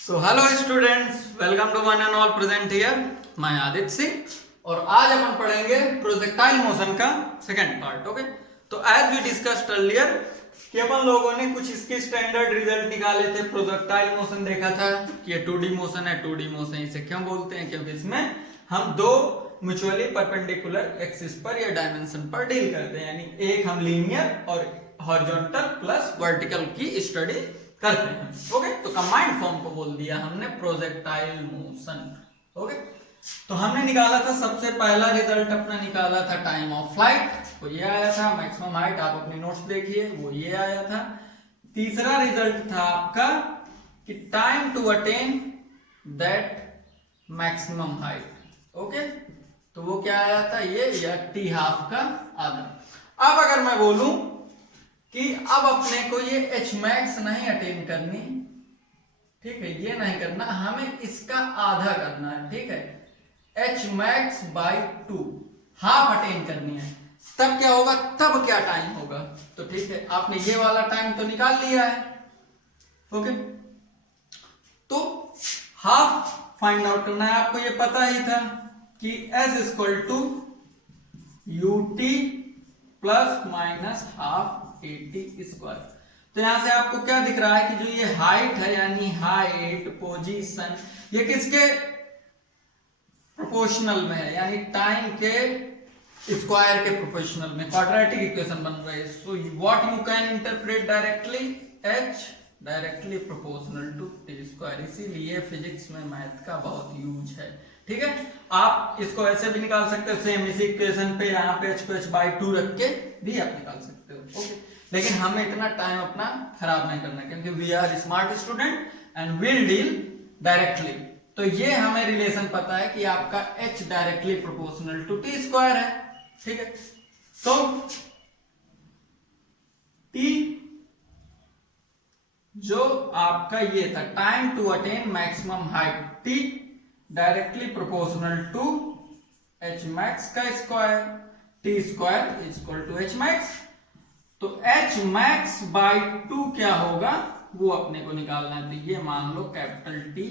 So hello students, welcome to one and all present here. मैं आदित्य सिंह और आज अपन पढ़ेंगे प्रोजेक्टाइल मोशन का सेकंड पार्ट। ओके, तो एज वी डिस्कस्ड अर्लियर कि अपन लोगों ने कुछ इसके स्टैंडर्ड रिजल्ट निकाले थे। प्रोजेक्टाइल मोशन देखा था कि ये 2D मोशन है। 2D मोशन इसे क्यों बोलते हैं? क्योंकि इसमें हम दो म्यूचुअली परपेंडिकुलर एक्सिस पर या डायमेंशन पर डील करते हैं, यानी एक हम लीनियर और हॉरिजॉन्टल प्लस वर्टिकल की स्टडी करते हैं। ओके, तो कंबाइंड फॉर्म को बोल दिया हमने प्रोजेक्टाइल मोशन। ओके, तो हमने निकाला था सबसे पहला रिजल्ट अपना निकाला था टाइम ऑफ फ्लाइट, वो ये आया था। मैक्सिमम हाइट आप अपनी नोट्स देखिए, वो ये आया था। तीसरा रिजल्ट था आपका कि time to attain that maximum height. Okay, तो वो क्या आया था? ये या टी हाफ का आधा। अब अगर मैं बोलूं कि अब अपने को ये एच मैक्स नहीं अटेन करनी, ठीक है, ये नहीं करना, हमें इसका आधा करना है। ठीक है, H max by 2 half attain करनी है। तब क्या होगा? तब क्या टाइम होगा? तो ठीक है, आपने ये वाला टाइम तो निकाल लिया है। ओके, तो हाफ फाइंड आउट करना है। आपको ये पता ही था कि s equal to u t plus minus half a t square. तो यहां से आपको क्या दिख रहा है कि जो ये हाइट है, यानी हाइट पोजीशन, ये किसके प्रोपोर्शनल में है? यानी टाइम के स्क्वायर के प्रोपोर्शनल में। क्वाड्रेटिक इक्वेशन बन रहा है। So what you can interpret directly, h directly proportional to T square. इसीलिए फिजिक्स में मैथ का बहुत यूज है। ठीक है, आप इसको ऐसे भी निकाल सकते हो, सेम इसी इक्वेशन पे यहाँ पे h को h/2 रख के भी आप निकाल सकते हो। ओके, लेकिन हमें इतना टाइम अपना खराब नहीं करना, क्योंकि we are smart student and will deal directly. तो ये हमें रिलेशन पता है कि आपका h directly proportional to T square है। ठीक है, तो t जो आपका ये था time to attain maximum height, t directly proportional to H max का square, T square is equal to H max. तो एच मैक्स बाई 2 क्या होगा वो अपने को निकालना है। तो ये मान लो कैपिटल टी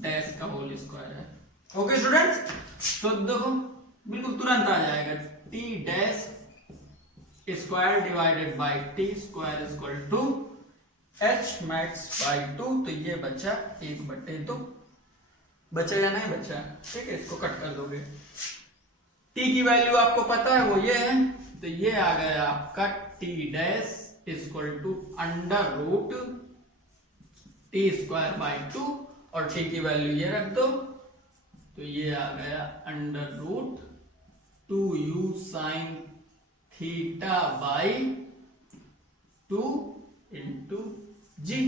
डैश का होल स्क्वायर है। ओके स्टूडेंट्स, तो देखो बिल्कुल तुरंत आ जाएगा, t dash square divided by t square is equal to H max by 2। तो ये बच्चा 1/2 बचा या नहीं बचा? ठीक है, इसको कट कर दोगे। टी की वैल्यू आपको पता है, वो ये है। तो ये आ गया आपका t dash equal to under root t square by 2, और टी की वैल्यू ये रख दो। तो ये आ गया under root 2u sine theta by 2 into G.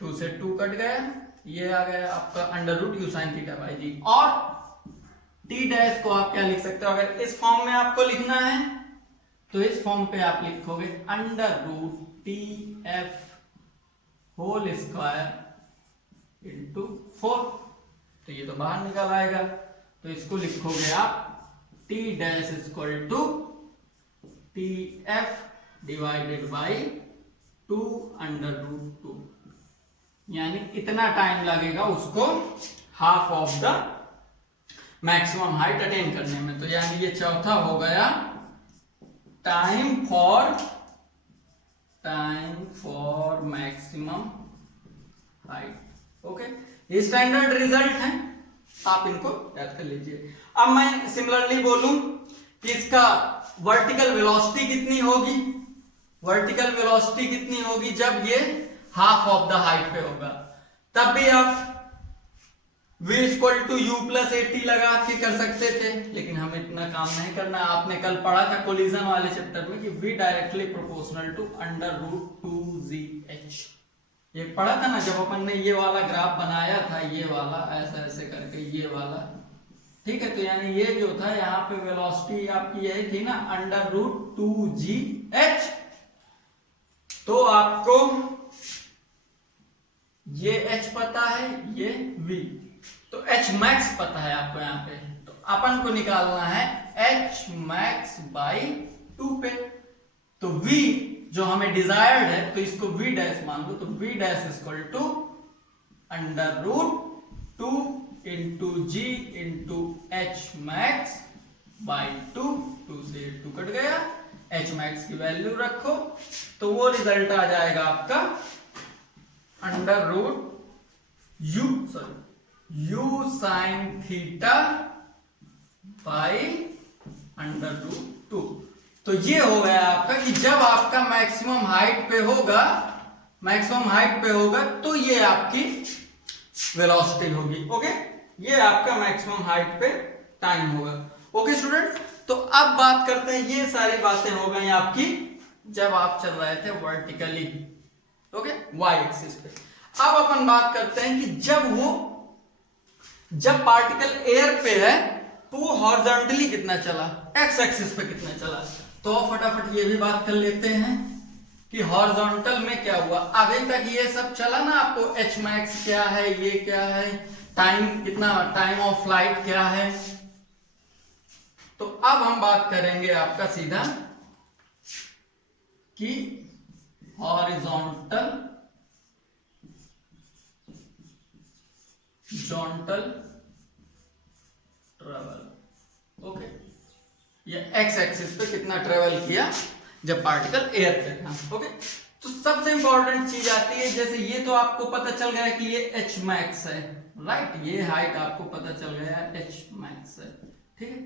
2 से 2 कट गया, ये आ गया आपका under root you sine theta by G. और टी डैश को आप क्या लिख सकते हो? अगर इस फॉर्म में आपको लिखना है तो इस फॉर्म पे आप लिखोगे under root t f whole square into 4। तो ये तो बाहर निकल आएगा। तो इसको लिखोगे आप t dash equal to t f divided by 2 under root 2, यानी इतना टाइम लगेगा उसको half of the maximum height attain करने में। तो यानी ये चौथा हो गया time for maximum height. Okay, ये स्टैंडर्ड रिजल्ट है, आप इनको याद कर लीजिए। अब मैं सिमिलरली बोलूं कि इसका वर्टिकल वेलोसिटी कितनी होगी? वर्टिकल वेलोसिटी कितनी होगी जब ये हाफ ऑफ द हाइट पे होगा? तब भी आप v equal to u plus a t लगा के कर सकते थे, लेकिन हमें इतना काम नहीं करना। आपने कल पढ़ा था कोलिजन वाले चैप्टर में कि v directly proportional to under root 2gh। ये पढ़ा था ना जब अपन ने ये वाला ग्राफ बनाया था, ये वाला ऐसे ऐसे करके, ये वाला। ठीक है, तो यानी ये जो था यहाँ पे वेलोसिटी आपकी यही थी ना, अंडर रूट 2gh। तो आपको ये h पता है, ये v, तो h मैक्स पता है आपको यहाँ पे। तो अपन को निकालना है h मैक्स बाई 2 पे। तो v जो हमें डिजायर्ड है, तो इसको v डैश मान लो। तो v dash equal to under root 2 into g into h max by 2, 2 से 2 कट गया, एच मैक्स की वैल्यू रखो तो वो रिजल्ट आ जाएगा आपका under root you sine theta by under root 2। तो ये हो गया आपका कि जब आपका मैक्सिमम हाइट पे होगा तो ये आपकी वेलोसिटी होगी। ओके, ये आपका मैक्सिमम हाइट पे टाइम होगा। ओके स्टूडेंट, तो अब बात करते हैं, ये सारी बातें हो गई आपकी जब आप चल रहे थे वर्टिकली, ओके, वाई एक्सिस पे। अब अपन बात करते हैं कि जब पार्टिकल एयर पे है तो वो हॉरिजॉन्टली कितना चला, एक्स एक्सिस पे कितना चला। तो फटाफट ये भी बात कर लेते हैं कि हॉरिजॉन्टल में क्या हुआ। अभी तक ये सब चला ना, आपको एच मैक्स क्या है, ये क्या है, टाइम कितना, टाइम ऑफ फ्लाइट क्या है। तो अब हम बात करेंगे आपका सीधा कि हॉरिजॉन्टल ट्रेवल। ओके, ये एक्स एक्सिस पे कितना ट्रेवल किया जब पार्टिकल एयर पे था। ओके, तो सबसे इंपॉर्टेंट चीज आती है, जैसे ये तो आपको पता चल गया कि ये एच मैक्स है, राइट, ये हाइट आपको पता चल गया एच मैक्स है, ठीक है।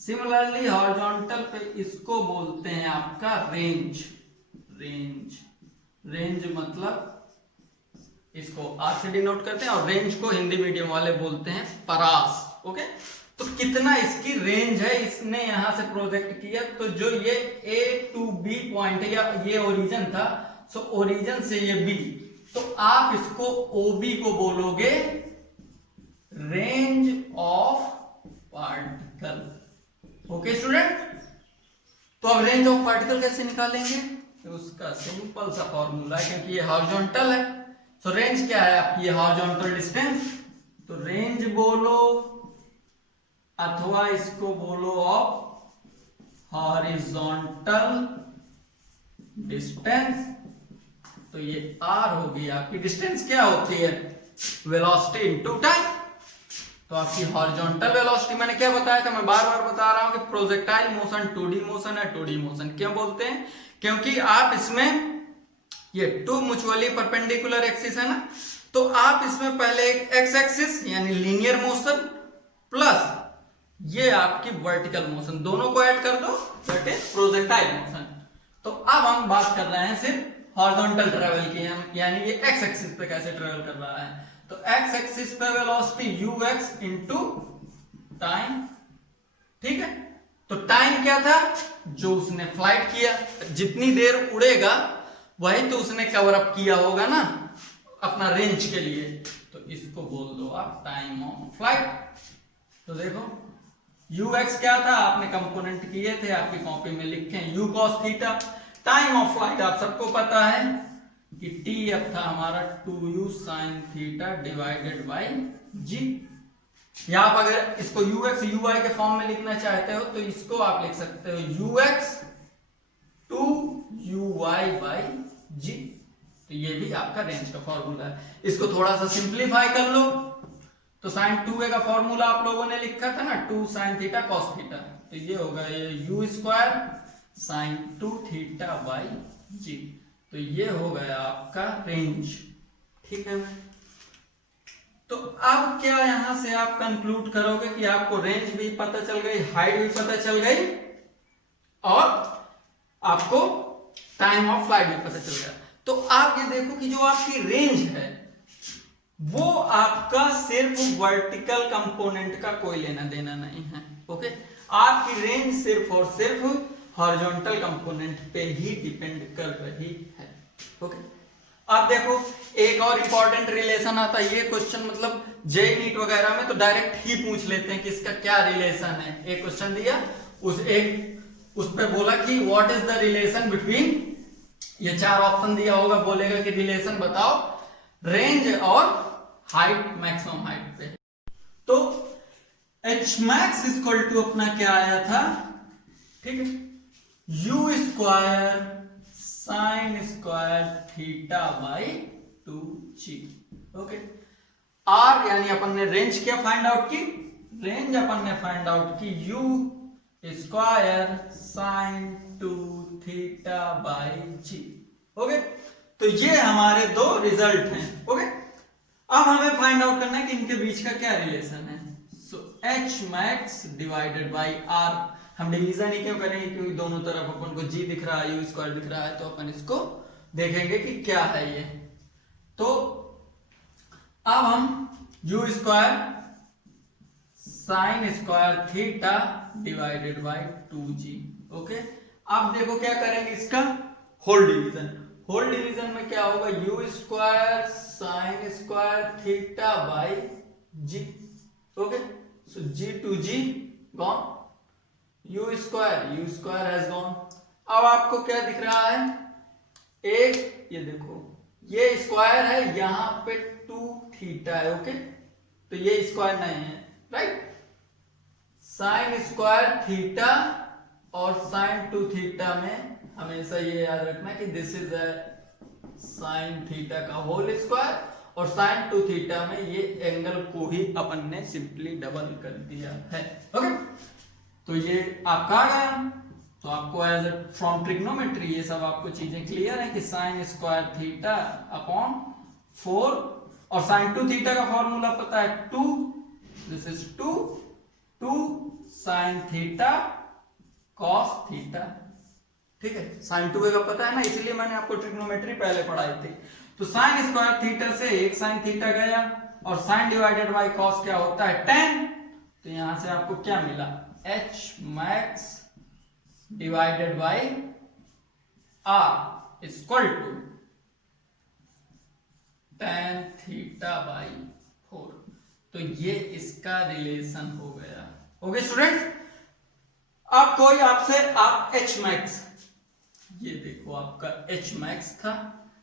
सिमिलरली हॉरिजॉन्टल पे इसको बोलते हैं आपका रेंज। रेंज मतलब इसको आर से डिनोट करते हैं और रेंज को हिंदी मीडियम वाले बोलते हैं परास। ओके, तो कितना इसकी रेंज है, इसने यहां से प्रोजेक्ट किया, तो जो ये A to B पॉइंट है, या ये ओरिजिन था, सो ओरिजिन से ये B, तो आप इसको OB को बोलोगे range of particle. Okay student, तो अब रेंज ऑफ पार्टिकल कैसे निकालेंगे, तो उसका सिंपल सा फॉर्मूला है, क्योंकि ये हॉरिजॉन्टल है, तो रेंज क्या है आपकी, हॉरिजॉन्टल डिस्टेंस, तो रेंज बोलो अथवा इसको बोलो ऑफ हॉरिजॉन्टल डिस्टेंस। तो ये R होगी आपकी, डिस्टेंस क्या होती है, वेलोसिटी इनटू टाइम। तो आपकी हॉरिजॉन्टल वेलोसिटी मैंने क्या बताया था, मैं बार बार बता रहा हूं कि प्रोजेक्टाइल मोशन 2D मोशन है। 2D मोशन क्यों बोलते हैं, क्योंकि आप इसमें ये 2 म्यूचुअली परपेंडिकुलर एक्सिस है ना, तो आप इसमें पहले एक एक्स एक्सिस यानी लीनियर मोशन प्लस ये आपकी वर्टिकल मोशन, दोनों को ऐड कर दो, दैट इज प्रोजेक्टाइल मोशन। तो अब हम बात कर रहे हैं सिर्फ हॉरिजॉन्टल ट्रेवल की, हम यानी ये एक्स एक्सिस पे कैसे ट्रेवल कर रहा है। तो एक्स एक्सिस पे वेलोसिटी ux इनटू टाइम, ठीक है। तो टाइम क्या था, जो उसने फ्लाइट किया, जितनी देर उड़ेगा वही तो उसने कवर अप किया होगा ना अपना रेंज के लिए, तो इसको बोल दो आप टाइम ऑफ फ्लाइट। तो देखो ux क्या था, आपने कंपोनेंट किए थे, आपकी कॉपी में लिखे u cos theta. Time of flight आप सबको पता है कि tf था हमारा 2u sin theta divided by g। या आप अगर इसको ux uy के फॉर्म में लिखना चाहते हो तो इसको आप लिख सकते हो ux 2uy बाय g। तो ये भी आपका रेंज का फॉर्मूला है। इसको थोड़ा सा सिंप्लीफाई कर लो तो sin 2a का फॉर्मूला आप लोगों ने लिखा था ना, 2 sin थीटा cos थीटा, तो ये होगा ये u square sin 2 theta by g। तो ये हो गया आपका रेंज, ठीक है। तो अब क्या यहां से आप कंक्लूड करोगे कि आपको रेंज भी पता चल गई, हाइट भी पता चल गई और आपको टाइम ऑफ फ्लाइट भी पता चल गया। तो आप ये देखो कि जो आपकी रेंज है वो आपका सिर्फ वर्टिकल कंपोनेंट का कोई लेना देना नहीं है। ओके, आपकी रेंज सिर्फ और सिर्फ हॉरिजॉन्टल कंपोनेंट पे ही डिपेंड कर रही है। ओके, अब देखो एक और इंपॉर्टेंट रिलेशन आता है, ये क्वेश्चन मतलब जेईई नीट वगैरह में तो डायरेक्ट ही पूछ लेते हैं कि इसका क्या रिलेशन है। एक क्वेश्चन दिया, उस पे बोला कि what is the relation between, ये 4 ऑप्शन दिया होगा, बोलेगा कि रिलेशन बताओ रेंज और हाइट, मैक्सिमम हाइट पे। तो एच मैक्स इक्वल टू अपना क्या आया था, ठीक है, u square sine square theta by 2g। Okay, r यानी अपन ने रेंज क्या फाइंड आउट की, रेंज अपन ने फाइंड आउट की u square sine 2 theta by g. Okay, तो ये हमारे दो रिजल्ट हैं। ओके, अब हमें फाइंड आउट करना है कि इनके बीच का क्या रिलेशन है। So h max divided by r, हम डिवीजन ही क्यों करेंगे, क्योंकि दोनों तरफ अपन को जी दिख रहा है, यू स्क्वायर दिख रहा है, तो अपन इसको देखेंगे कि क्या है ये। तो अब हम you square sine square theta divided by 2g। Okay, अब देखो क्या करेंगे, इसका होल डिवीजन। होल डिवीजन में क्या होगा, u square sine square theta by g. Okay, so g to g gone, u square has gone. अब आपको क्या दिख रहा है, एक ये देखो ये स्क्वायर है, यहां पे 2 थीटा है। ओके, तो ये स्क्वायर नहीं है, राइट। साइन स्क्वायर थीटा और साइन 2 थीटा में हमेशा ये याद रखना कि दिस इज साइन थीटा का होल स्क्वायर, और साइन 2 थीटा में ये एंगल को ही अपन ने सिंपली डबल कर दिया है। ओके, तो ये आपका आ गया। तो आपको एज फ्रॉम ट्रिग्नोमेट्री ये सब आपको चीजें क्लियर है कि साइन स्क्वायर थीटा अपॉन 4, और साइन 2 थीटा का फॉर्मूला पता है 2, this is 2 sine theta cos theta. ठीक है, साइन 2 का पता है ना, इसलिए मैंने आपको ट्रिग्नोमेट्री पहले पढ़ाई थी। तो साइन स्क्वायर थीटा से एक साइन थीटा गया, और साइन डिवाइडेड बाई कॉस क्या होता है, tan। तो यहां से आपको क्या मिला, h max divided by r equal to tan theta by 4। तो ये इसका रिलेशन हो गया। ओके स्टूडेंट्स, अब कोई आपसे आप एच मैक्स, ये देखो आपका एच मैक्स था,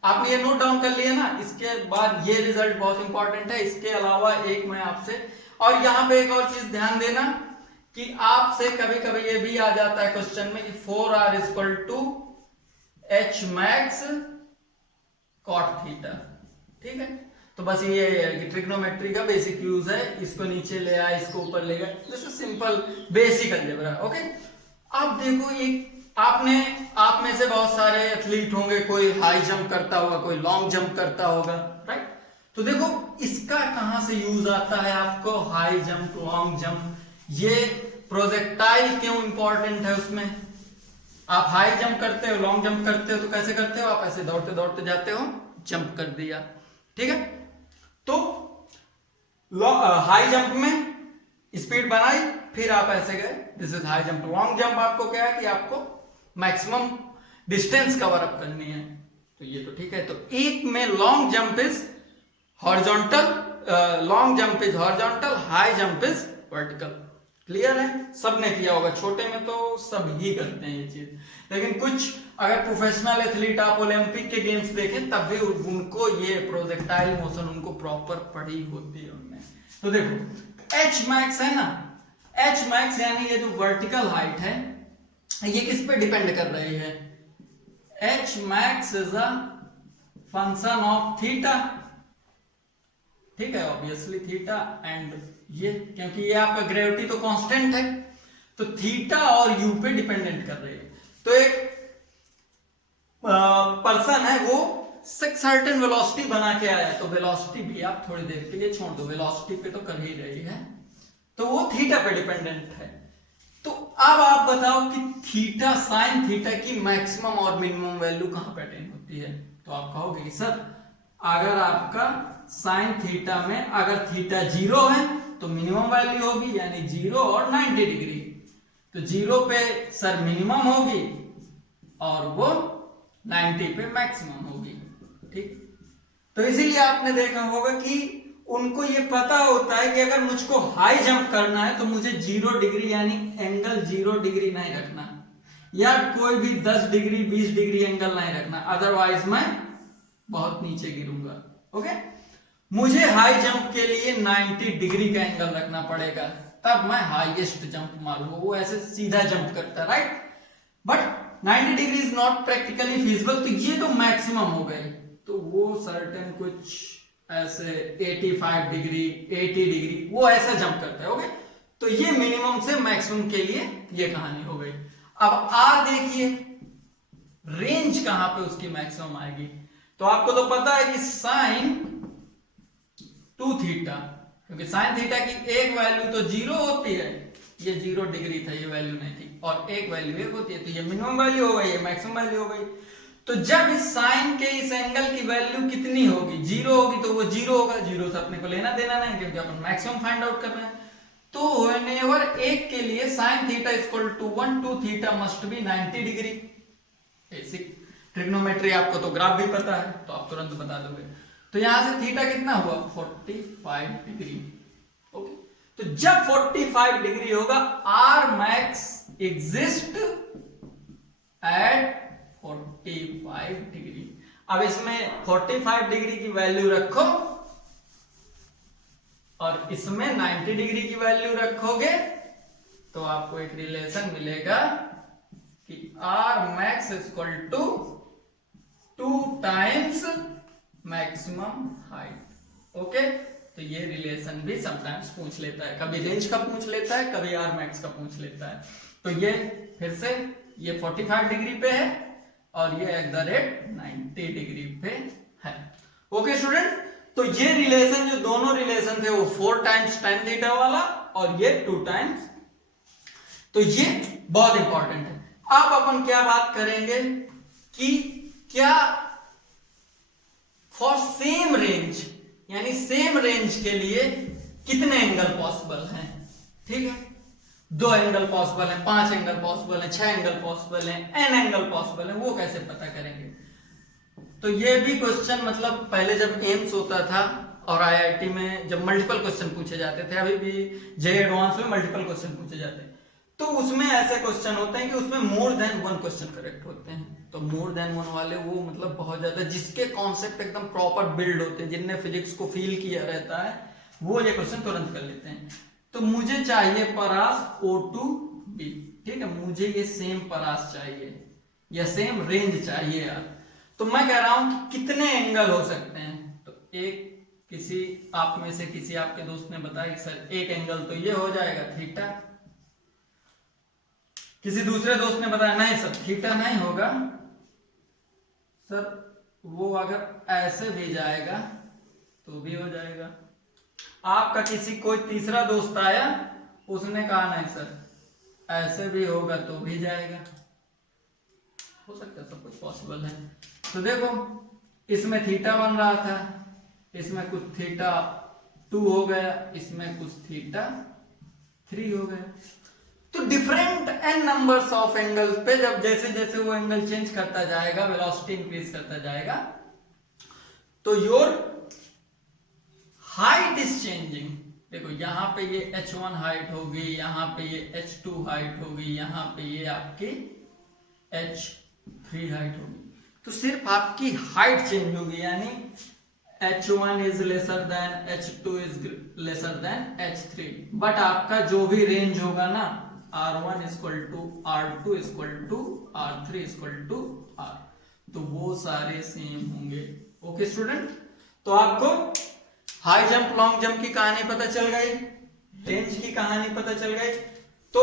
आपने ये नोट डाउन कर लिया ना। इसके बाद ये रिजल्ट बहुत इंपॉर्टेंट है। इसके अलावा एक मैं आपसे, और यहां पे एक और चीज ध्यान देना कि आपसे कभी कभी ये भी आ जाता है क्वेश्चन में कि 4r equal to H max cot theta. ठीक है, तो बस ये है कि ट्रिग्नोमेट्री का बेसिक यूज है, इसको नीचे ले आया, इसको ऊपर ले गया, this is simple basic algebra. Okay, अब देखो ये आपने, आप में से बहुत सारे एथलीट होंगे, कोई हाई जंप करता होगा, कोई लॉन्ग जंप करता होगा, राइट। तो देखो इसका कहां से यूज आता है आपको, हाई जंप लॉन्ग जंप, ये प्रोजेक्टाइल क्यों इंपॉर्टेंट है उसमें। आप हाई जंप करते हो, लॉन्ग जंप करते हो, तो कैसे करते हो, आप ऐसे दौड़ते दौड़ते जाते हो, जंप कर दिया। ठीक है, तो हाई जंप में स्पीड बनाई, फिर आप ऐसे गए, this is high jump. Long jump आपको क्या है कि आपको मैक्सिमम डिस्टेंस कवर अप करनी है, तो ये तो ठीक है। तो एक में long jump is horizontal, long jump is horizontal, high jump is vertical. Clear है, सबने किया होगा, छोटे में तो सब ही करते हैं ये चीज, लेकिन कुछ अगर प्रोफेशनल एथलीट आप ओलंपिक के गेम्स देखें तब भी उनको ये प्रोजेक्टाइल मोशन उनको प्रॉपर पढ़ी होती है उनमें। तो देखो एच मैक्स है ना, एच मैक्स यानी ये जो वर्टिकल हाइट है ये किस पे डिपेंड कर रही है, H max is a function of theta. ठीक है, ऑब्वियसली थीटा एंड ये, क्योंकि ये आपका ग्रेविटी तो कांस्टेंट है, तो थीटा और यू पे डिपेंडेंट कर रही है। तो एक पर्सन है, वो सर्टेन वेलोसिटी बना के आया, तो वेलोसिटी भी आप थोड़ी देर के लिए छोड़ दो, वेलोसिटी पे तो कर ही रही है, तो वो थीटा पे डिपेंडेंट है। तो अब आप बताओ कि थीटा साइन थीटा की मैक्सिमम और मिनिमम वैल्यू कहां पे अटेन होती है। तो आप कहोगे सर अगर आपका साइन थीटा में अगर थीटा 0 है तो मिनिमम वैल्यू होगी, यानी 0 और 90 डिग्री, तो 0 पे सर मिनिमम होगी और वो 90 पे मैक्सिमम होगी। ठीक, तो इसीलिए आपने देखा होगा कि उनको ये पता होता है कि अगर मुझको हाई जंप करना है तो मुझे 0 डिग्री यानी एंगल 0 डिग्री नहीं रखना, या कोई भी 10 डिग्री 20 डिग्री एंगल नहीं रखना, अदरवाइज मैं बहुत नीचे गिरूंगा। ओके, मुझे हाई जंप के लिए 90 डिग्री का एंगल रखना पड़ेगा, तब मैं हाईएस्ट जंप मारूंगा। वो ऐसे सीधा जंप करता है, right, but 90 degree is not practically feasible, तो ये तो मैक्सिमम हो गई। तो वो सर्टेन कुछ ऐसे 85 डिग्री 80 डिग्री, वो ऐसा जंप करता है। ओके, तो ये मिनिमम से मैक्सिमम के लिए ये कहानी हो गई। अब आर देखिए, रेंज कहां पे उसकी मैक्सिमम आएगी। तो आपको तो पता है कि साइन 2 थीटा, क्योंकि साइन थीटा की एक वैल्यू तो 0 होती है, ये 0 डिग्री था, ये वैल्यू नहीं थी, और एक वैल्यू 1 होती है, तो ये मिनिमम वैल्यू हो गई, ये मैक्सिमम वैल्यू हो गई। तो जब इस साइन के इस एंगल की वैल्यू कितनी होगी, 0 होगी, तो वो 0 होगा, 0 से अपने को लेना देना नहीं, क्योंकि अपन मैक्सिमम फाइंड आउट कर रहे हैं। तो व्हेनेवर एक के लिए sine theta equal to 1, 2 theta must be 90 degree. Basic trigonometry आपको तो ग्राफ भी पता है, तो आप तुरंत बता दोगे। तो यहां से थीटा कितना हुआ, 45 डिग्री। ओके, तो जब 45 डिग्री होगा, R max exist at 45 degree. अब इसमें 45 डिग्री की वैल्यू रखो और इसमें 90 डिग्री की वैल्यू रखोगे, तो आपको एक रिलेशन मिलेगा कि r max equal to 2 times maximum height. Okay, तो ये रिलेशन भी समटाइम्स पूछ लेता है, कभी रेंज का पूछ लेता है, कभी आर मैक्स का पूछ लेता है। तो ये फिर से ये 45 डिग्री पे है और ये @ 90 डिग्री पे है। ओके स्टूडेंट, तो ये रिलेशन, जो दोनों रिलेशन थे, वो 4 टाइम्स tan थीटा वाला और ये 2 टाइम्स, तो ये बहुत इंपॉर्टेंट है। अब अपन क्या बात करेंगे कि क्या फॉर सेम रेंज, यानी सेम रेंज के लिए कितने एंगल पॉसिबल हैं। ठीक है, 2 एंगल पॉसिबल है, 5 एंगल पॉसिबल है, 6 एंगल पॉसिबल है, n एंगल पॉसिबल है, वो कैसे पता करेंगे। तो ये भी क्वेश्चन, मतलब पहले जब एम्स होता था और आईआईटी में जब मल्टीपल क्वेश्चन पूछे जाते थे, अभी भी जे एडवांस में मल्टीपल क्वेश्चन पूछे जाते हैं, तो उसमें ऐसे क्वेश्चन होते हैं कि उसमें मोर देन 1 क्वेश्चन करेक्ट होते हैं। तो मोर देन 1 वाले वो मतलब बहुत ज्यादा, जिसके कॉन्सेप्ट एकदम प्रॉपर बिल्ड होते हैं, जिनने फिजिक्स को फील किया रहता है, वो ये क्वेश्चन तुरंत कर लेते हैं। तो मुझे चाहिए परास O2B, ठीक है, मुझे ये सेम परास चाहिए या सेम रेंज चाहिए यार। तो मैं कह रहा हूं कि कितने एंगल हो सकते हैं। तो एक किसी आप में से किसी आपके दोस्त ने बताया कि सर एक एंगल तो ये हो जाएगा थीटा, किसी दूसरे दोस्त ने बताया नहीं सर थीटा नहीं होगा सर, वो अगर ऐसे भी जाएगा तो भी हो जाएगा। आपका किसी कोई तीसरा दोस्त आया, उसने कहा नहीं सर ऐसे भी होगा तो भी जाएगा, हो सकता है, सब कुछ पॉसिबल है। तो देखो इसमें थीटा बन रहा था, इसमें कुछ थीटा 2 हो गया, इसमें कुछ थीटा 3 हो गया। तो different n numbers of angles पे जब जैसे जैसे वो एंगल चेंज करता जाएगा, वेलोसिटी इंक्रीज करता जाएगा, तो योर हाइट इज चेंजिंग। देखो यहाँ पे ये h1 हाइट होगी, यहाँ पे ये h2 हाइट होगी, यहाँ पे ये आपकी h3 हाइट होगी। तो सिर्फ आपकी हाइट चेंज होगी, यानी h1 is lesser than h2 is lesser than h3, but आपका जो भी रेंज होगा ना, r1 equal to r2 equal to r3 equal to r, तो वो सारे सेम होंगे। ओके स्टूडेंट, तो आपको हाई जंप लॉन्ग जंप की कहानी पता चल गई, रेंज की कहानी पता चल गई। तो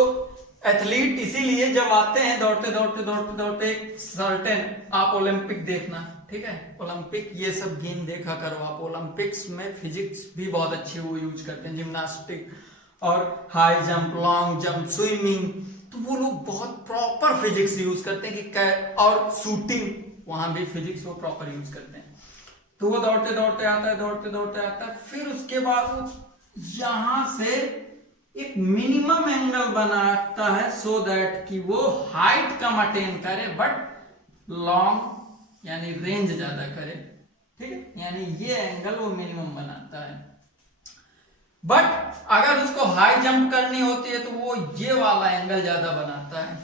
एथलीट इसीलिए जब आते हैं दौड़ते दौड़ते दौड़ते दौड़ते एक सर्टेन, आप ओलंपिक देखना, ठीक है, ओलंपिक ये सब गेम देखा करो आप। ओलंपिक्स में फिजिक्स भी बहुत अच्छी वो यूज करते हैं, जिम्नास्टिक और high jump long jump swimming, तो वो लोग बहुत प्रॉपर फिजिक्स यूज करते हैं कि, और शूटिंग वहां भी फिजिक्स वो प्रॉपर यूज करते हैं। तो वो दौड़ते दौड़ते आता है, दौड़ते दौड़ते आता है, फिर उसके बाद वो यहां से एक मिनिमम एंगल बनाता है सो दैट कि वो हाइट कम अटेन करे बट लॉन्ग यानी रेंज ज्यादा करे, ठीक है, यानी ये एंगल वो मिनिमम बनाता है। बट अगर उसको हाई जंप करनी होती है तो वो ये वाला एंगल ज्यादा बनाता है,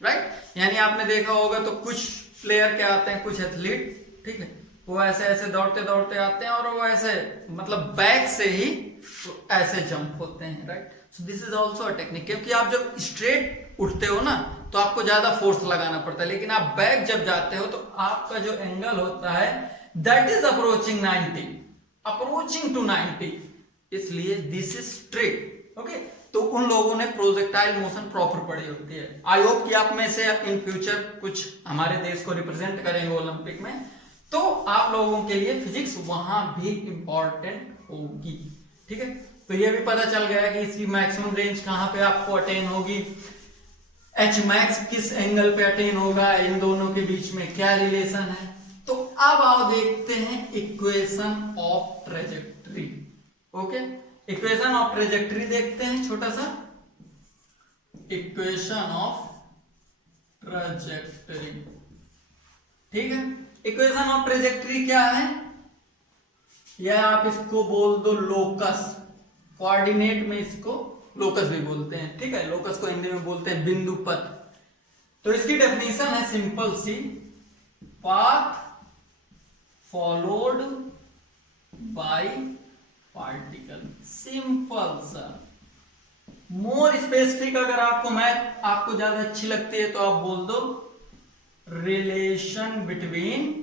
राइट। यानी आपने देखा होगा तो कुछ प्लेयर क्या आते हैं, कुछ एथलीट, ठीक है, वो ऐसे ऐसे दौड़ते दौड़ते आते हैं और वो ऐसे मतलब बैक से ही तो ऐसे जंप होते हैं, right. So this is also a technique, क्योंकि आप जब स्ट्रेट उठते हो ना तो आपको ज्यादा फोर्स लगाना पड़ता है, लेकिन आप बैक जब जाते हो तो आपका जो एंगल होता है that is approaching 90, approaching to 90, इसलिए दिस इज स्ट्रेट। ओके, तो उन लोगों ने प्रोजेक्टाइल मोशन प्रॉपर पढ़ी होती है। आई होप कि आप में से इन फ्यूचर कुछ हमारे देश को रिप्रेजेंट करेंगे ओलंपिक में, तो आप लोगों के लिए फिजिक्स वहां भी इंपॉर्टेंट होगी। ठीक है, तो ये भी पता चल गया कि इसकी मैक्सिमम रेंज कहां पे आपको अटेन होगी, एच मैक्स किस एंगल पे अटेन होगा, इन दोनों के बीच में क्या रिलेशन है। तो अब आओ देखते हैं equation of trajectory. Okay, equation of trajectory देखते हैं, छोटा सा इक्वेशन ऑफ ट्रेजेक्टरी। ठीक है, इक्वेशन ऑफ ट्रेजेक्टरी क्या है, या आप इसको बोल दो लोकस, कोऑर्डिनेट में इसको लोकस भी बोलते हैं। ठीक है, लोकस को हिंदी में बोलते हैं बिंदु पथ। तो इसकी डेफिनेशन है सिंपल सी, path followed by particle. Simple सा। मोर स्पेसिफिक अगर आपको मैथ आपको ज्यादा अच्छी लगती है तो आप बोल दो relation between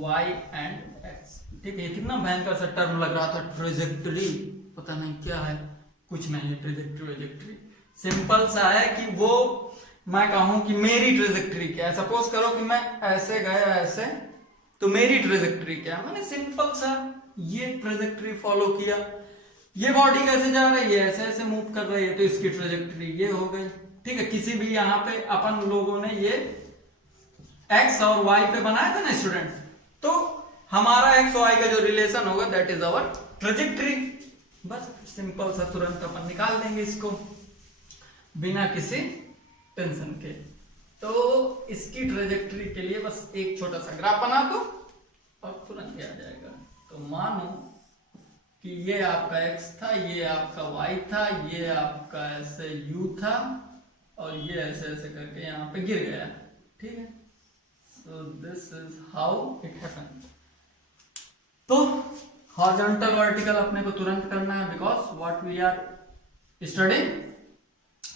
y and x। ठीक है, कितना भयंकर सा टर्म लग रहा था ट्रेजेक्टरी, पता नहीं क्या है, कुछ नहीं है ट्रेजेक्टरी। सिंपल सा है कि वो मैं कहूं कि मेरी ट्रेजेक्टरी क्या है। सपोज करो कि मैं ऐसे गया ऐसे, तो मेरी ट्रेजेक्टरी क्या है, मैंने सिंपल सा ये ट्रेजेक्टरी फॉलो किया। ये बॉडी कैसे जा रही है, ऐसे ऐसे मूव कर रही है, तो इसकी ट्रेजेक्टरी ये हो गई। ठीक है, किसी भी यहाँ पे अपन लोगों ने ये x और y पे बनाया था ना स्टूडेंट्स, तो हमारा x और y का जो रिलेशन होगा दैट इज आवर ट्रेजेक्टरी। बस सिंपल सा, तुरंत अपन निकाल देंगे इसको बिना किसी टेंशन के। तो इसकी ट्रेजेक्टरी के लिए बस एक छोटा सा ग्राफ बना दो और तुरंत आ जाएगा। तो मानो कि ये आपका x था, ये आपका y था, ये आपका ऐसे u था, और ये ऐसे ऐसे करके यहाँ पे गिर गया। ठीक है, so this is how it happened। तो हॉरिजॉन्टल वर्टिकल अपने को तुरंत करना है, because what we are studying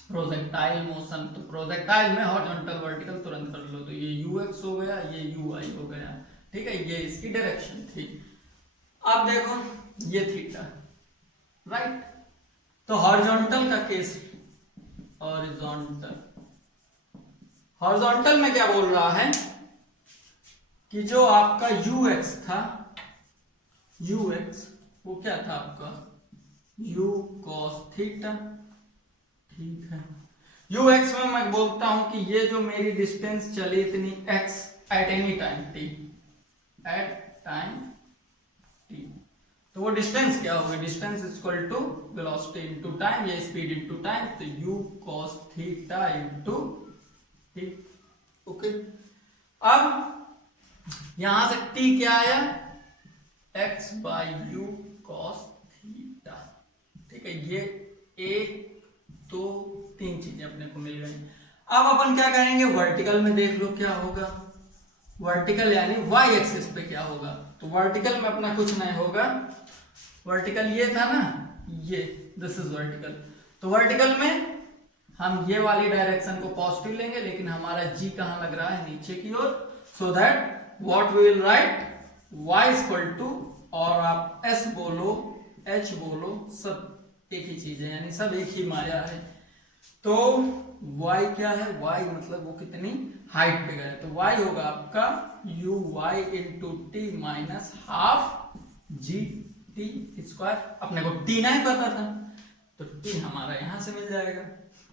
projectile motion. तो प्रोजेक्टाइल में हॉरिजॉन्टल वर्टिकल तुरंत कर लो। तो ये ux हो गया, ये uy हो गया। ठीक है, ये इसकी डायरेक्शन थी। अब देखो ये थीटा, राइट। तो हॉरिजॉन्टल का केस, हॉरिजॉन्टल में क्या बोल रहा है कि जो आपका ux था, ux वो क्या था आपका u cos थीटा। ठीक है, ux में मैं बोलता हूं कि ये जो मेरी डिस्टेंस चली इतनी x at any time t, at time t, तो वो डिस्टेंस क्या होगी, distance is equal to velocity into time, या स्पीड इनटू टाइम। तो u cos theta into t। Okay, अब यहां से t क्या आया, x by u cos theta. ठीक है, ये एक दो तीन चीजें अपने को मिल गई। अब अपन क्या करेंगे, वर्टिकल में देख लो क्या होगा। वर्टिकल यानी y एक्सिस पे क्या होगा। तो वर्टिकल में अपना कुछ नहीं होगा, वर्टिकल ये था ना, ये दिस इज वर्टिकल। तो वर्टिकल में हम ये वाली डायरेक्शन को पॉजिटिव लेंगे, लेकिन हमारा g कहां लग रहा है, नीचे की ओर। So that what we will write y equal to, और आप s बोलो h बोलो, सब एक ही चीज है, यानी सब एक ही माया है। तो y क्या है, y मतलब वो कितनी हाइट पे गए। तो y होगा आपका uy into T minus half G T square. अपने को t नहीं पता था, तो t हमारा यहां से मिल जाएगा।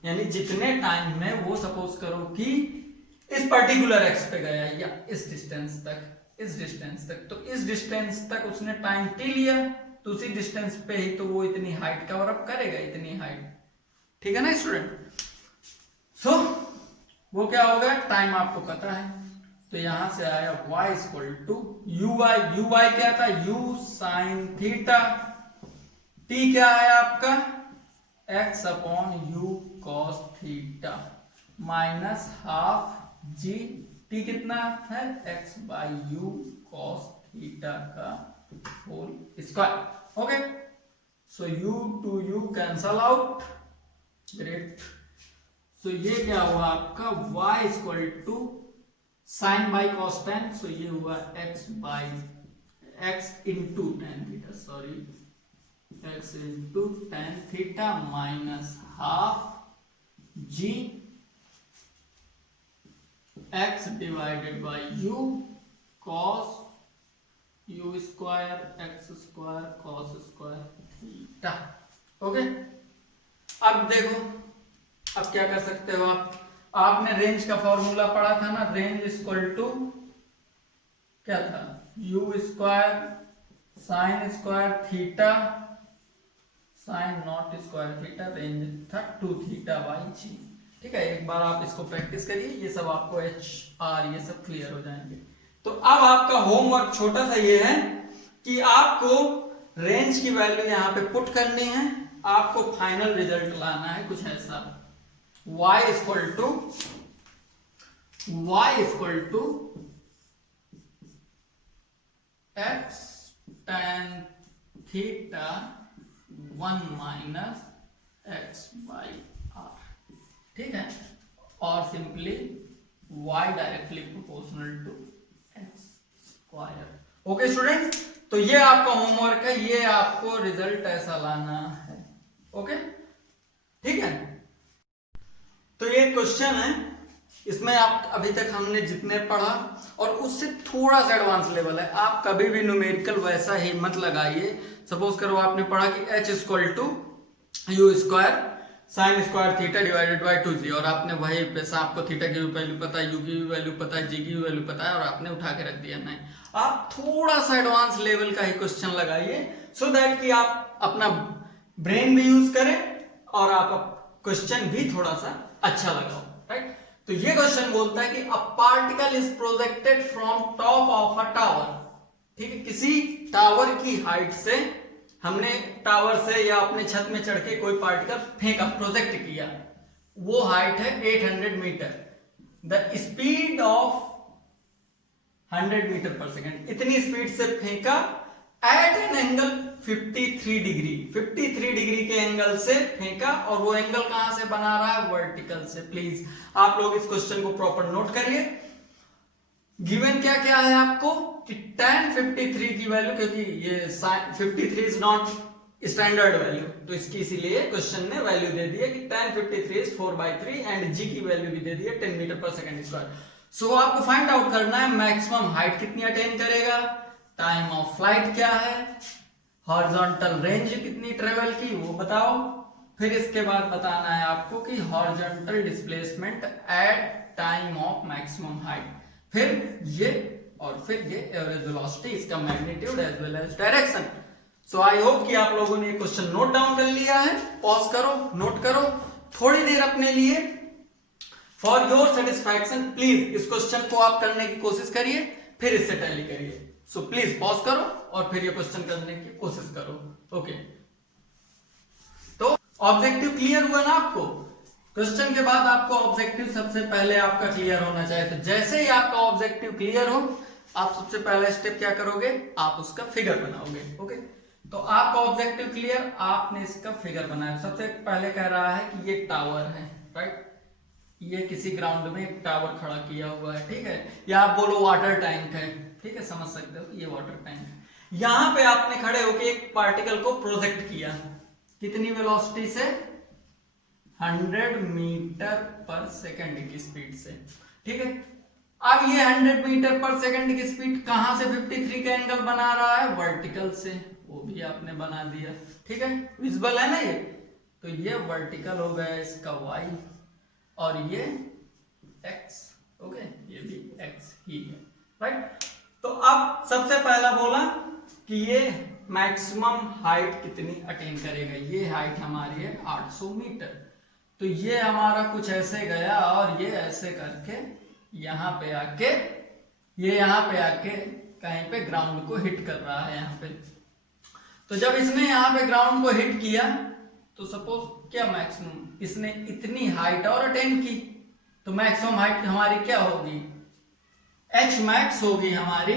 यानी जितने टाइम में वो सपोज करो कि इस पर्टिकुलर x पे गया, या इस डिस्टेंस तक, इस डिस्टेंस तक, तो इस डिस्टेंस तक उसने टाइम t लिया, तो उसी डिस्टेंस पे ही तो वो इतनी हाइट कवर अप करेगा, इतनी हाइट। ठीक है ना स्टूडेंट। सो वो क्या होगा, टाइम आपको पता है, तो यहां से आया y इक्वल टू uy क्या था, u साइन थीटा, t क्या है आपका x upon u cos theta minus half g, t कितना है x by u cos theta का whole square. Okay, so u to u cancel out, great. So ये क्या हुआ आपका y equal to sine by cos tan, so ये हुआ x by x into tan theta, sorry x into tan theta minus half G x divided by u cos u square x square cos square theta. Okay, अब देखो, अब क्या कर सकते हो आप, आपने रेंज का फॉर्मूला पढ़ा था ना, रेंज इक्वल टू क्या था, u square sine square theta sine not square theta, range था 2 थीटा बाई जी। ठीक है, एक बार आप इसको प्रैक्टिस करिए, ये सब आपको एच आर ये सब क्लियर हो जाएंगे। तो अब आपका होमवर्क छोटा सा ये है कि आपको रेंज की वैल्यू यहां पे पुट करनी है, आपको फाइनल रिजल्ट लाना है कुछ ऐसा, y equal to x tan theta 1 minus x by r. ठीक है, और simply y directly proportional to x square. Okay students, तो ये आपका होमवर्क है, ये आपको रिजल्ट ऐसा लाना है। ओके, ठीक है, तो ये क्वेश्चन है, इसमें आप अभी तक हमने जितने पढ़ा और उससे थोड़ा सा एडवांस लेवल है। आप कभी भी न्यूमेरिकल वैसा ही मत लगाइए। सपोज करो आपने पढ़ा कि h equal to u square sine square theta divided by 2g, और आपने वही पैसा, आपको थीटा की वैल्यू पता है, यू की भी वैल्यू पता है, जी की भी वैल्यू पता है, और आपने उठा के रख दिया। नहीं, आप थोड़ा सा एडवांस लेवल का ही क्वेश्चन लगाइए, सो दैट कि आप अपना ब्रेन भी यूज करें और आप क्वेश्चन भी थोड़ा सा अच्छा लगाओ। राइट, तो ये क्वेश्चन बोलता है कि a particle is projected from top of a tower. ठीक है, किसी टावर की हाइट से, हमने टावर से या अपने छत में चढ़ के कोई पार्टिकल फेंका, प्रोजेक्ट किया, वो हाइट है 800 metre, the speed of 100 metre पर सेकेंड, इतनी स्पीड से फेंका at an angle 53 degree, 53 degree के एंगल से फेंका, और वो एंगल कहां से बना रहा है, वर्टिकल से। प्लीज आप लोग इस क्वेश्चन को प्रॉपर नोट करिए। गिवन क्या क्या है आपको कि tan 53 की वैल्यू, क्योंकि ये 53 इज नॉट स्टैंडर्ड वैल्यू, तो इसकी इसीलिए क्वेश्चन ने वैल्यू दे दी है कि tan 53 इज 4/3 एंड g की वैल्यू भी दे दी है 10 मीटर पर सेकंड स्क्वायर। सो आपको फाइंड आउट करना है मैक्सिमम हाइट कितनी अटेन करेगा, टाइम ऑफ फ्लाइट क्या है, हॉरिजॉन्टल रेंज कितनी ट्रेवल की वो बताओ, फिर इसके बाद बताना है आपको कि horizontal displacement at time of maximum height, फिर ये और फिर ये एवरेज वेलोसिटी, इसका magnitude as well as direction. So I hope कि आप लोगों ने ये क्वेश्चन नोट डाउन कर लिया है। पॉज करो, नोट करो थोड़ी देर अपने लिए, फॉर योर सेटिस्फैक्शन। प्लीज इस क्वेश्चन को आप करने की कोशिश करिए, फिर इससे टैली करिए। सो प्लीज पॉज करो और फिर ये क्वेश्चन करने की कोशिश करो। ओके, तो ऑब्जेक्टिव क्लियर हुआ ना आपको? क्वेश्चन के बाद आपको ऑब्जेक्टिव सबसे पहले आपका क्लियर होना चाहिए। तो जैसे ही आपका ऑब्जेक्टिव क्लियर हो, आप सबसे पहला स्टेप क्या करोगे, आप उसका फिगर बनाओगे। ओके, तो आपका ऑब्जेक्टिव क्लियर, आपने इसका फिगर बनाया। सबसे पहले कह रहा है कि ये टावर है, राइट, ये किसी ग्राउंड में एक टावर खड़ा किया हुआ है। ठीक है, या आप बोलो वाटर टैंक है, ठीक है, समझ सकते हो ये वाटर टैंक है। यहां पे आपने खड़े होकर एक पार्टिकल को प्रोजेक्ट किया, कितनी वेलोसिटी से, 100 मीटर पर सेकंड की स्पीड से। ठीक है, अब ये 100 मीटर पर सेकंड की स्पीड कहां से 53 का एंगल बना रहा है, वर्टिकल से, वो भी आपने बना दिया। ठीक है, विजिबल है ना ये, तो ये वर्टिकल हो गया इसका y और ये x। ओके, ये भी x ही है, राइट। तो अब सबसे पहला बोला कि ये मैक्सिमम हाइट कितनी अटेन करेगा, ये हाइट हमारी है 800 मीटर। तो ये हमारा कुछ ऐसे गया और ये ऐसे करके यहाँ पे आके, ये यहाँ पे आके कहीं पे ग्राउंड को हिट कर रहा है यहाँ पे। तो जब इसने यहाँ पे ग्राउंड को हिट किया, तो सपोज क्या मैक्सिमम, इसने इतनी हाइट और अटेन की, तो मैक्सिमम हाइट हमारी क्या होगी, h मैक्स होगी हमारी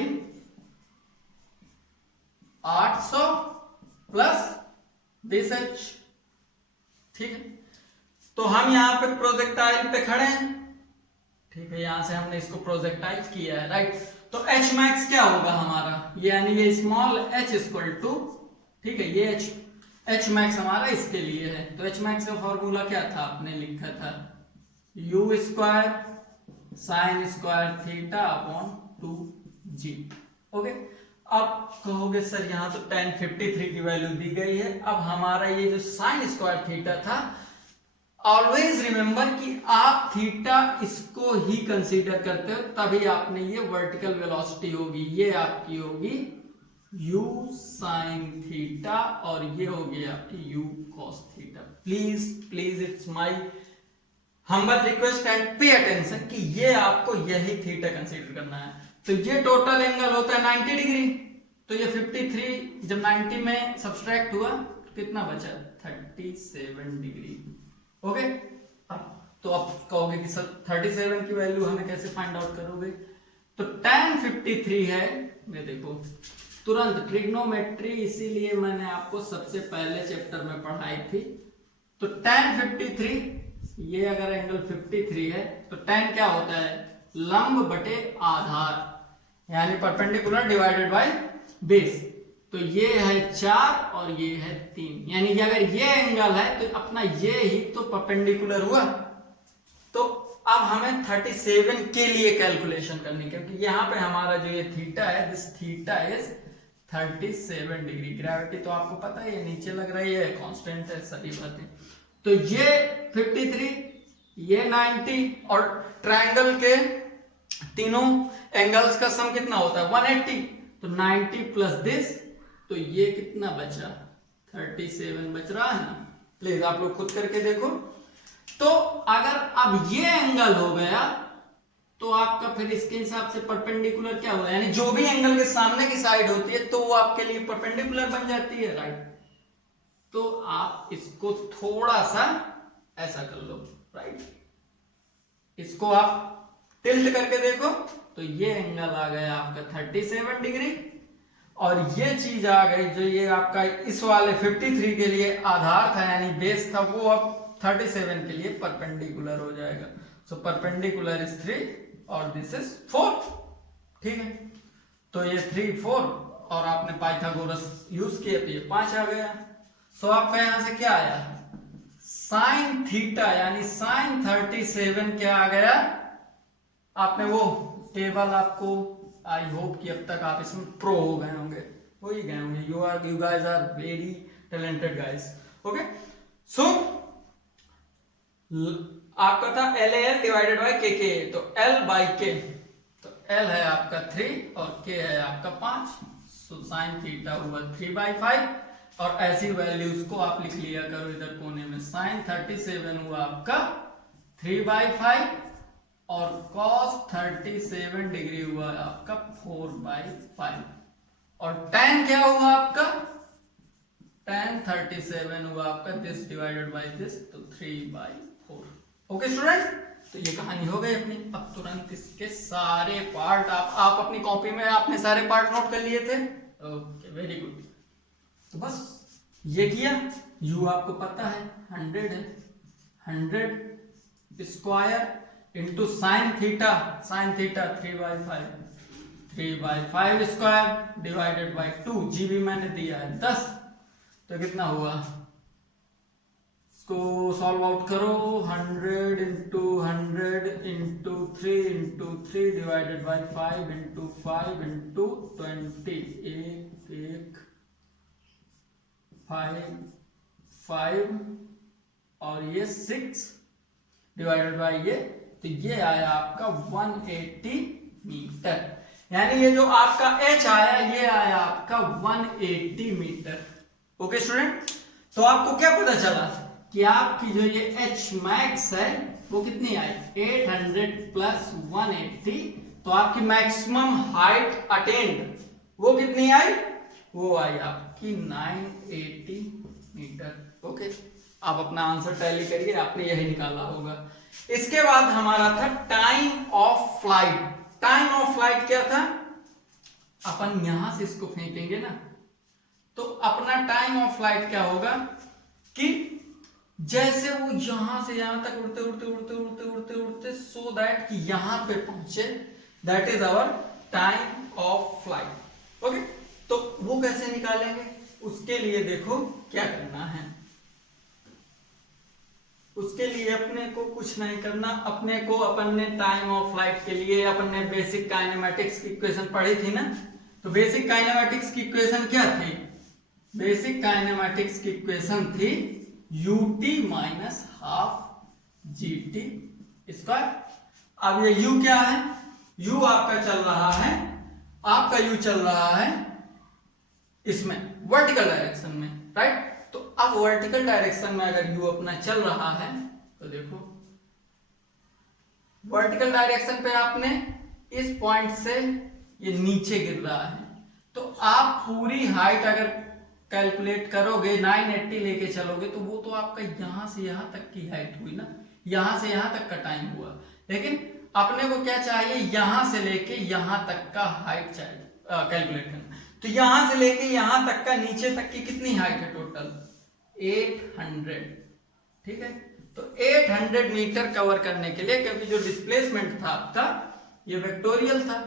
800 प्लस दिस h। ठीक है, तो हम यहाँ पे प्रोजेक्टाइल पे खड़े हैं। ठीक है, यहां से हमने इसको प्रोजेक्टाइल किया है, राइट। तो एच मैक्स क्या होगा हमारा, यानी ये स्मॉल एच इक्वल टू, ठीक है, ये एच मैक्स हमारा इसके लिए है। तो एच मैक्स का फॉर्मूला क्या था, आपने लिखा था you square sine square theta upon 2g। Okay, अब कहोगे सर यहाँ तो tan 53 की वैल्यू दी गई है, अब हमारा ये जो साइन स्क्वायर थीटा था, ऑलवेज रिमेंबर कि आप थीटा इसको ही कंसीडर करते हो, तभी आपने ये वर्टिकल वेलोसिटी होगी, ये आपकी होगी u साइन थीटा और ये होगी आपकी u cos theta. Please it's my humble request and pay attention कि ये आपको यही थीटा कंसीडर करना है। तो ये टोटल एंगल होता है 90 डिग्री, तो ये 53 जब 90 में सब्सट्रैक्ट हुआ तो कितना बचा, 37 डिग्री। ओके, तो अब कहोगे कि सर 37 की वैल्यू हमें कैसे फाइंड आउट करोगे, तो tan 53 है, ये देखो तुरंत ट्रिग्नोमेट्री, इसीलिए मैंने आपको सबसे पहले चैप्टर में पढ़ाई थी। तो tan 53, ये अगर एंगल 53 है तो tan क्या होता है, लंब बटे आधार, यानी परपेंडिकुलर डिवाइडेड बाय बेस। तो ये है 4 और ये है 3, यानी कि अगर ये एंगल है तो अपना ये ही तो परपेंडिकुलर हुआ। तो अब हमें 37 के लिए कैलकुलेशन करनी, क्योंकि यहाँ पे हमारा जो ये थीटा है, this theta is 37 degree. Gravity तो आपको पता है ये नीचे लग रही है, कांस्टेंट है, सारी बातें। तो ये 53, ये 90 और ट्रायंगल के तीनों एंगल्स का सम कितना होता है 180, तो 90 प्लस दिस, तो ये कितना बचा 37 बच रहा है ना। प्लीज आप लोग खुद करके देखो। तो अगर अब ये एंगल हो गया तो आपका फिर इसके हिसाब से परपेंडिकुलर क्या होगा, यानी जो भी एंगल के सामने की साइड होती है तो वो आपके लिए परपेंडिकुलर बन जाती है, राइट। तो आप इसको थोड़ा सा ऐसा कर लो, राइट, इसको आप टिल्ट करके देखो, तो ये एंगल आ गया आपका 37 डिग्री, और ये चीज आ गई जो ये आपका इस वाले 53 के लिए आधार था यानी बेस था, वो अब 37 के लिए परपेंडिकुलर हो जाएगा। सो परपेंडिकुलर इज 3 और दिस इज 4, ठीक है। तो ये 3 4 और आपने पाइथागोरस यूज किया तो ये 5 आ गया। सो आपका यहां से क्या आया, साइन थीटा यानी साइन 37 क्या आ गया। आपने वो टेबल आपको, आई होप कि अब तक आप इसमें प्रो हो गए होंगे, हो ही गए होंगे, you guys are very talented guys. Okay, so आपका था LAL डिवाइडेड बाय KK, तो L बाई K, तो L है आपका 3 और K है आपका 5, सो साइन थीटा हुआ 3/5, और ऐसी वैल्यूज को आप लिख लिया करो इधर कोने में। साइन 37 हुआ आपका 3/5 और cos 37 डिग्री हुआ आपका 4/5, और tan क्या हुआ आपका, tan 37 हुआ आपका दिस डिवाइडेड बाय दिस, तो 3/4। ओके स्टूडेंट, तो ये कहानी हो गई अपनी। अब तुरंत इसके सारे पार्ट आप अपनी कॉपी में आपने सारे पार्ट नोट कर लिए थे। Okay, very good. तो बस ये किया, u आपको पता है 100 है, 100 square into sine theta 3/5 square divided by 2, जी भी मैंने दिया है 10, तो कितना हुआ, इसको सॉल्व आउट करो, 100 into 100 into 3 into 3 divided by 5 into 5 into 20, 1 5 और ये 6 डिवाइडेड बाय ये, तो ये आया आपका 180 मीटर, यानी ये जो आपका h आया ये आया आपका 180 मीटर। ओके स्टूडेंट, तो आपको क्या पता चला कि आपकी जो ये h मैक्स है वो कितनी आई, 800 प्लस 180, तो आपकी मैक्सिमम हाइट अटेंड वो कितनी आई, वो आई आपकी 980 मीटर। ओके, आप अपना आंसर टैली करिए, आपने यही निकाला होगा। इसके बाद हमारा था time of flight. Time of flight क्या था, अपन यहां से इसको फेंकेंगे ना, तो अपना टाइम ऑफ फ्लाइट क्या होगा कि जैसे वो यहां से यहां तक उड़ते उड़ते उड़ते उड़ते उड़ते उड़ते सो दैट कि यहां पे पहुंचे, that is our time of flight. Okay, तो वो कैसे निकालेंगे, उसके लिए देखो क्या करना है। उसके लिए अपने को कुछ नहीं करना, अपने को अपन ने टाइम ऑफ फ्लाइट के लिए अपन ने बेसिक काइनेमेटिक्स की इक्वेशन पढ़ी थी ना। तो बेसिक काइनेमेटिक्स की इक्वेशन क्या थी, बेसिक काइनेमेटिक्स की इक्वेशन थी ut minus half gt square. अब ये u क्या है, u आपका चल रहा है, आपका u चल रहा है इसमें वर्टिकल डायरेक्शन में, राइट। तो अब वर्टिकल डायरेक्शन में अगर u अपना चल रहा है तो देखो वर्टिकल डायरेक्शन पे आपने इस पॉइंट से ये नीचे गिर रहा है, तो आप पूरी हाइट अगर कैलकुलेट करोगे 980 लेके चलोगे तो वो तो आपका यहां से यहां तक की हाइट हुई ना, यहां से यहां तक का टाइम हुआ। लेकिन अपने को क्या चाहिए, यहां से लेके यहां तक का हाइट चाहिए कैलकुलेट करना। तो यहां से लेके यहां तक का नीचे तक की कितनी हाइट है टोटल 800, ठीक है। तो 800 मीटर कवर करने के लिए, क्योंकि जो डिस्प्लेसमेंट था आपका ये वेक्टोरियल था,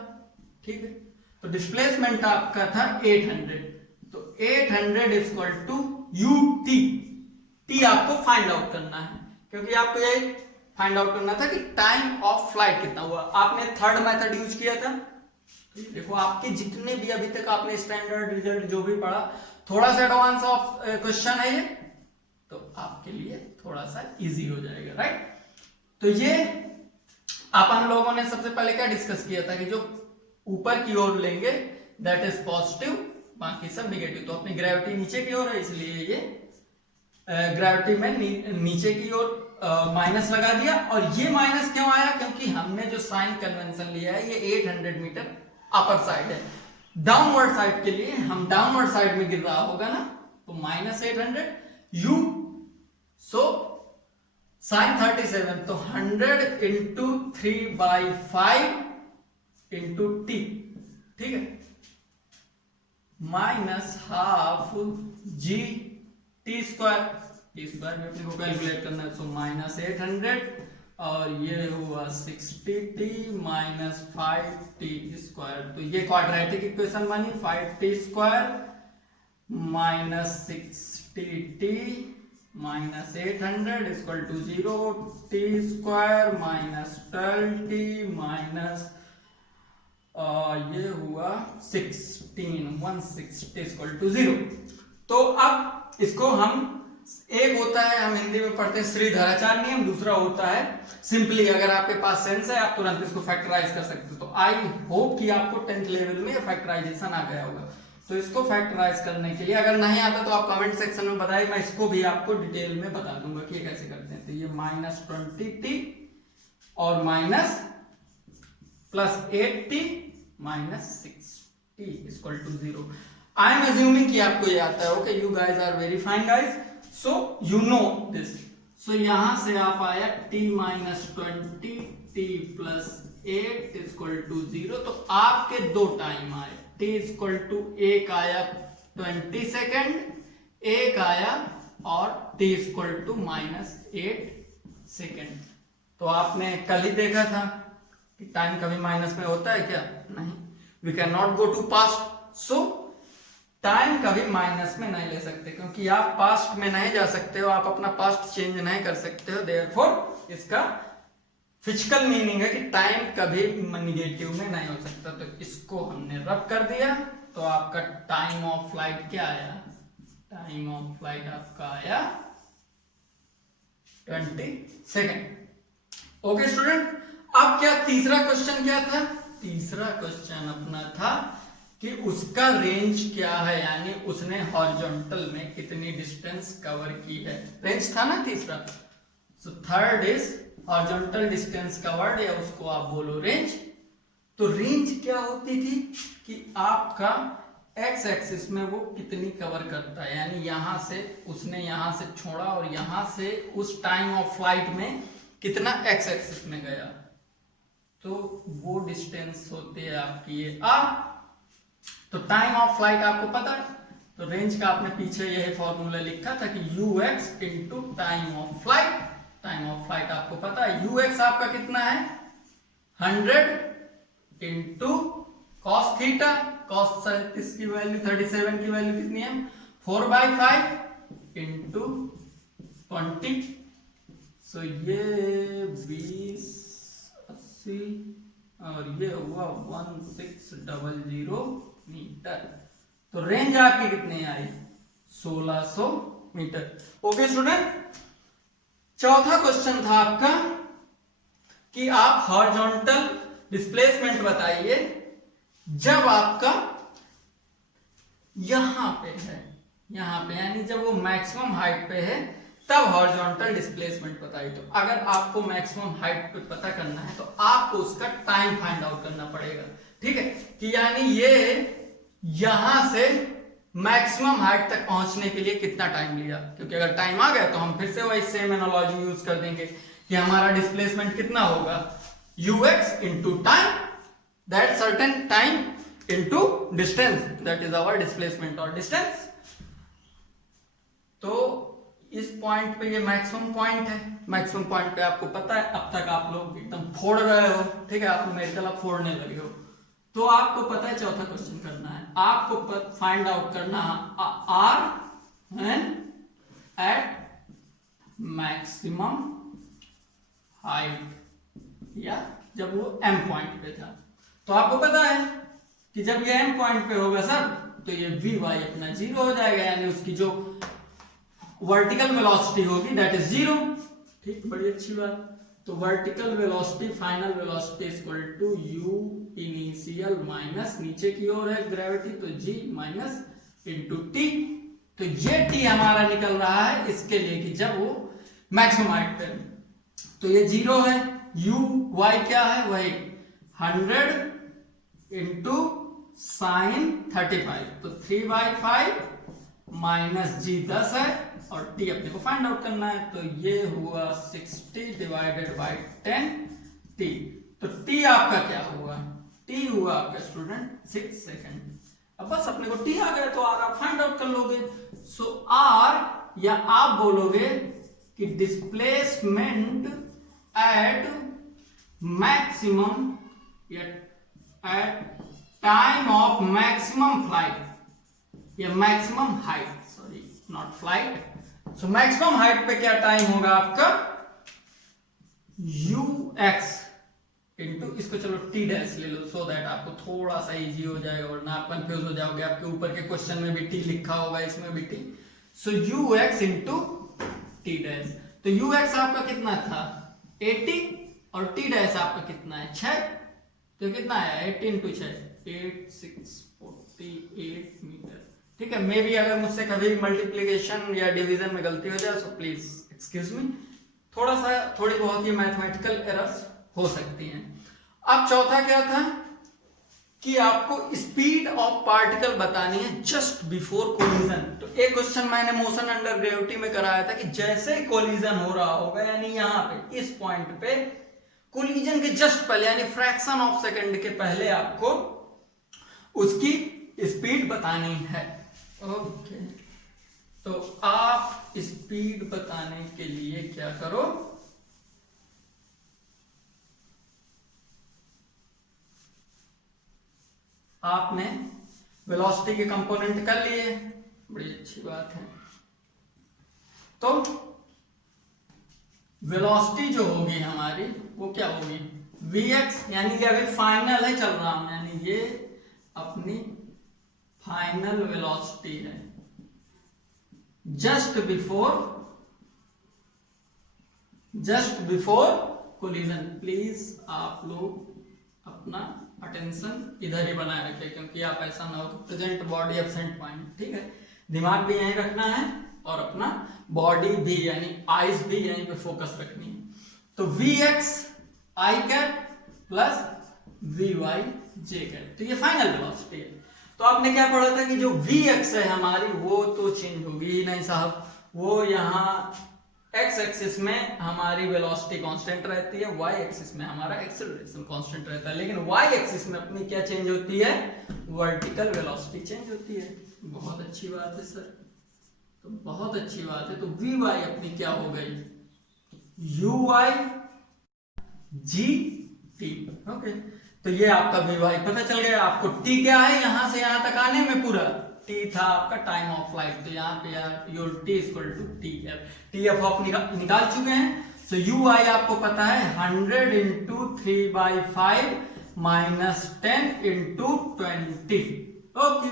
ठीक है, तो डिस्प्लेसमेंट आपका था 800, तो 800 इक्वल टू ut, t आपको फाइंड आउट करना है, क्योंकि आपको यही फाइंड आउट करना था कि टाइम ऑफ फ्लाइट कितना हुआ। आपने थर्ड मेथड यूज किया था, देखो आपके जितने भी अभी तक आपने स्टैंडर्ड रिजल्ट जो भी पढ़ा, थोड़ा सा एडवांस ऑफ क्वेश्चन है ये, तो आपके लिए थोड़ा सा इजी हो जाएगा, राइट। तो ये अपन लोगों ने सबसे पहले क्या डिस्कस किया था कि जो ऊपर की ओर लेंगे दैट इज पॉजिटिव, बाकी सब नेगेटिव। तो अपनी ग्रेविटी नीचे की ओर है, इसलिए ये ग्रेविटी में नीचे की ओर माइनस लगा दिया। और ये माइनस क्यों आया, क्योंकि हमने जो साइन कन्वेंशन लिया है ये 800 मीटर अपर साइड है, डाउनवर्ड साइड के लिए हम डाउनवर्ड साइड में गिर रहा होगा ना, तो माइनस 800 u, सो साइन 37, तो 100 इंटू 3/5 इंटू t, ठीक है, minus half g t square, T square में अपने को कैलकुलेट करना है, सो माइनस 800 और ये हुआ 60t माइनस 5t स्क्वायर। तो ये क्वाड्रेटिक इक्वेशन बनी, 5t square minus 60t minus 800 equal to 0, t square minus 12t minus ये हुआ 160 इक्वल टू 0। तो अब इसको हम, एक होता है हम हिंदी में पढ़ते हैं श्रीधराचार्य नियम, दूसरा होता है सिंपली, अगर आपके पास सेंस है आप तुरंत इसको फैक्टराइज कर सकते हो। तो आई होप कि आपको 10th लेवल में फैक्टराइजेशन आ गया होगा। तो इसको फैक्टराइज करने के लिए अगर नहीं आता तो आप कमेंट सेक्शन में बताइए, मैं इसको भी आपको डिटेल में बता दूंगा कि ये कैसे करते हैं। तो ये माइनस 20t और minus plus 8t minus 6t equal to 0। I am assuming कि आपको ये आता है। Okay, you guys are very fine guys, so you know this. So यहां से आप आया t minus 20 t plus 8 equal to 0। तो आपके दो टाइम आए, t इक्वल टू एक आया 20 सेकेंड, एक आया और t equal to minus 8 second. तो आपने कल ही देखा था कि टाइम कभी माइनस में होता है क्या, नहीं, we can not go to past. So time कभी माइनस में नहीं ले सकते, क्योंकि आप पास्ट में नहीं जा सकते हो, आप अपना पास्ट चेंज नहीं कर सकते हो। देयरफॉर इसका फिजिकल मीनिंग है कि टाइम कभी निगेटिव में नहीं हो सकता। तो इसको हमने रब कर दिया, तो आपका टाइम ऑफ फ्लाइट क्या आया, टाइम ऑफ फ्लाइट आपका आया 20 सेकेंड। ओके स्टूडेंट, अब क्या तीसरा क्वेश्चन क्या था, तीसरा क्वेश्चन अपना था कि उसका रेंज क्या है, यानी उसने हॉरिजॉन्टल में कितनी डिस्टेंस कवर की है, रेंज था ना तीसरा। So third is horizontal distance covered, या उसको आप बोलो रेंज। तो रेंज क्या होती थी कि आपका एक्स एक्सिस में वो कितनी कवर करता है, यानी यहां से उसने यहां से छोड़ा और यहां से उस टाइम ऑफ फ्लाइट में कितना एक्स एक्सिस में गया, तो वो डिस्टेंस होती है आपकी ये r। तो टाइम ऑफ फ्लाइट आपको पता है, तो रेंज का आपने पीछे यही फॉर्मूला लिखा था कि ux into time of flight. Time of flight आपको पता है, ux आपका कितना है 100 इंटू cos थीटा, cos 37 की वैल्यू 37 की वैल्यू कितनी है 4/5 इंटू 20, सो ये 20 80 और ये हुआ 1600 मीटर। तो रेंज आपकी कितनी आई 1600 मीटर। ओके स्टूडेंट, चौथा क्वेश्चन था आपका कि आप हॉरिजॉन्टल डिस्प्लेसमेंट बताइए जब आपका यहां पे है, यहां पे यानी जब वो मैक्सिमम हाइट पे है तब हॉरिजॉन्टल डिस्प्लेसमेंट बताइए। तो अगर आपको मैक्सिमम हाइट पे पता करना है तो आपको उसका टाइम फाइंड आउट करना पड़ेगा, ठीक है, कि यानी ये यहां से मैक्सिमम हाइट तक पहुंचने के लिए कितना टाइम लिया, क्योंकि अगर टाइम आ गया तो हम फिर से वही सेम एनालॉजी यूज कर देंगे कि हमारा डिस्प्लेसमेंट कितना होगा ux into time, that certain time into distance, that is our displacement और डिस्टेंस। तो इस पॉइंट पे ये मैक्सिमम पॉइंट है, मैक्सिमम पॉइंट पे आपको पता है अब तक आप लोग एकदम फोड़ रहे हो, ठीक है, आप न्यूमेरिकल आप फोड़ने लगे हो, तो आपको पता है चौथा क्वेश्चन करना है, आपको फाइंड आउट करना है r n at maximum height, या जब वो एम पॉइंट पे था। तो आपको पता है कि जब ये एम पॉइंट पे होगा सर तो ये वी वाई अपना जीरो हो जाएगा, यानी उसकी जो वर्टिकल वेलोसिटी होगी दैट इज जीरो, ठीक, बड़ी अच्छी बात। तो vertical velocity final velocity is equal to u initial minus नीचे की ओर है ग्रेविटी तो जी माइनस इंटू टी। तो ये टी हमारा निकल रहा है इसके लिए कि जब वो मैक्सिमम हाइट पे, तो ये जीरो है, यू वाई क्या है वही 100 इंटू साइन 35, तो 3/5 माइनस जी 10 है और टी अपने को फाइंड आउट करना है, तो ये हुआ 60 डिवाइडेड बाई 10 टी। तो टी आपका क्या हुआ, टी हुआ आपका स्टूडेंट 6 सेकेंड। अब बस अपने को टी आ गया तो आर आप फाइंड आउट कर लोगे। सो आर, या आप बोलोगे कि डिस्प्लेसमेंट एट मैक्सिमम या at time of maximum flight या maximum height, sorry not flight, so maximum height पे क्या टाइम होगा आपका ux इंटू, इसको चलो टी डैश ले लो सो दैट आपको थोड़ा सा इजी हो जाएगा, वरना आप कंफ्यूज हो जाओगे, आपके ऊपर के क्वेश्चन में भी टी लिखा होगा इसमें भी टी। सो ux इंटू टी डैश, तो ux आपका कितना था 80 और टी डैश आपका कितना है 6, तो कितना है 80 इंटू 6 8648 मीटर, ठीक है। मे बी अगर मुझसे कभी मल्टीप्लिकेशन या डिवीजन में गलती हो जाए सो प्लीज एक्सक्यूज मी, थोड़ी बहुत ही मैथमेटिकल एरर्स हो सकती हैं। अब चौथा क्या था कि आपको स्पीड ऑफ पार्टिकल बतानी है जस्ट बिफोर कोलिजन। तो एक क्वेश्चन मैंने मोशन अंडर ग्रेविटी में कराया था कि जैसे ही कोलिजन हो रहा होगा, यानी यहाँ पे इस पॉइंट पे कोलिजन के जस्ट पहले यानी फ्रैक्शन ऑफ सेकंड के पहले आपको उसकी स्पीड बतानी है। ओके, तो आप स्पीड बताने के लिए क्या करो, आपने वेलोसिटी के कंपोनेंट कर लिए, बड़ी अच्छी बात है। तो वेलोसिटी जो होगी हमारी वो क्या होगी vx, यानी कि अभी फाइनल है चल रहा हूं, यानी ये अपनी फाइनल वेलोसिटी है जस्ट बिफोर कोलिजन। प्लीज आप लोग अपना अटेंशन इधर ही बनाए रखें, क्योंकि आप ऐसा ना हो तो प्रेजेंट बॉडी एब्सेंट माइंड, ठीक है, दिमाग भी यहीं रखना है और अपना बॉडी भी यानी आईज भी यहीं पे फोकस रखनी है। तो vx I cap plus vy j cap, तो ये फाइनल वेलोसिटी है। तो आपने क्या पढ़ा था कि जो vx है हमारी वो तो चेंज होगी ही नहीं साहब, वो यहाँ x एक्सिस में हमारी वेलोसिटी कांस्टेंट रहती है, y एक्सिस में हमारा एक्सेलरेशन कांस्टेंट रहता है, लेकिन y एक्सिस में अपनी क्या चेंज होती है, वर्टिकल वेलोसिटी चेंज होती है। बहुत अच्छी बात है सर, तो बहुत अच्छी बात है। तो vy अपनी क्या हो गई uy gt, ओके। तो ये आपका वी वाई पता चल गया। आपको टी क्या है यहां से यहां तक आने में, पूरा टी था आपका टाइम ऑफ फ्लाइट, तो यहाँ पे यार your t equal to t f of निकाल चुके हैं। सो यू आई आपको पता है 100 into 3/5 minus 10 into 20। Okay,